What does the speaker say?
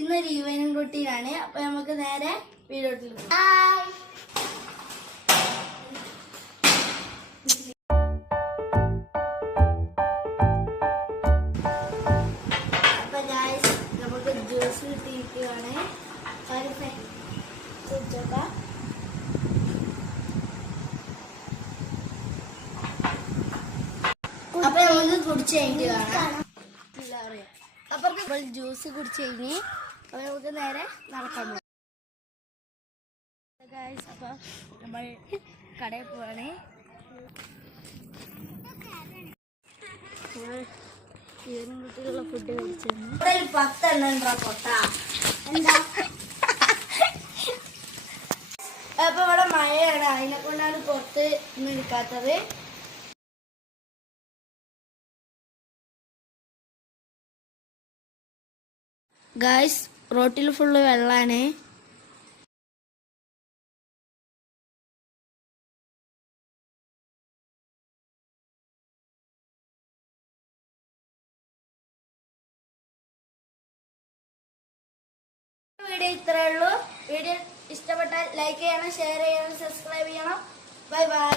ഇന്നൊരു ഈവനിങ് റൂട്ടീനാണ്. അപ്പൊ നമുക്ക് നേരെ വീഡിയോട്ടിൽ അപ്പൊ ഗായ്സ് നമുക്ക് ജ്യൂസ് കിട്ടിയിരിക്കുകയാണ്. അപ്പൊ നമുക്ക് കുടിച്ച് കഴിഞ്ഞിട്ട് കാണാം. അപ്പൊ ജ്യൂസ് കുടിച്ച് കഴിഞ്ഞ് അപ്പൊ നമുക്ക് നേരെ നടക്കാൻ പോകും. അപ്പൊ നമ്മൾ കടയിൽ പോവാണ്. കുട്ടികളുള്ള ഫുഡ് കഴിച്ചിരുന്നു. 10 എണ്ണം ഉണ്ടോ പൊട്ട എന്താ. അപ്പൊ ഇവിടെ മഴയാണ്, അതിനെ കൊണ്ടാണ് പുറത്ത് നിൽക്കാത്തത്. ഗായ്സ് റോട്ടിൽ ഫുള്ള് വെള്ളാണ്. വീഡിയോ ഇത്രേ ഉള്ളൂ. വീഡിയോ ഇഷ്ടപ്പെട്ടാൽ ലൈക്ക് ചെയ്യണം, ഷെയർ ചെയ്യണം, സബ്സ്ക്രൈബ് ചെയ്യണം. Bye bye.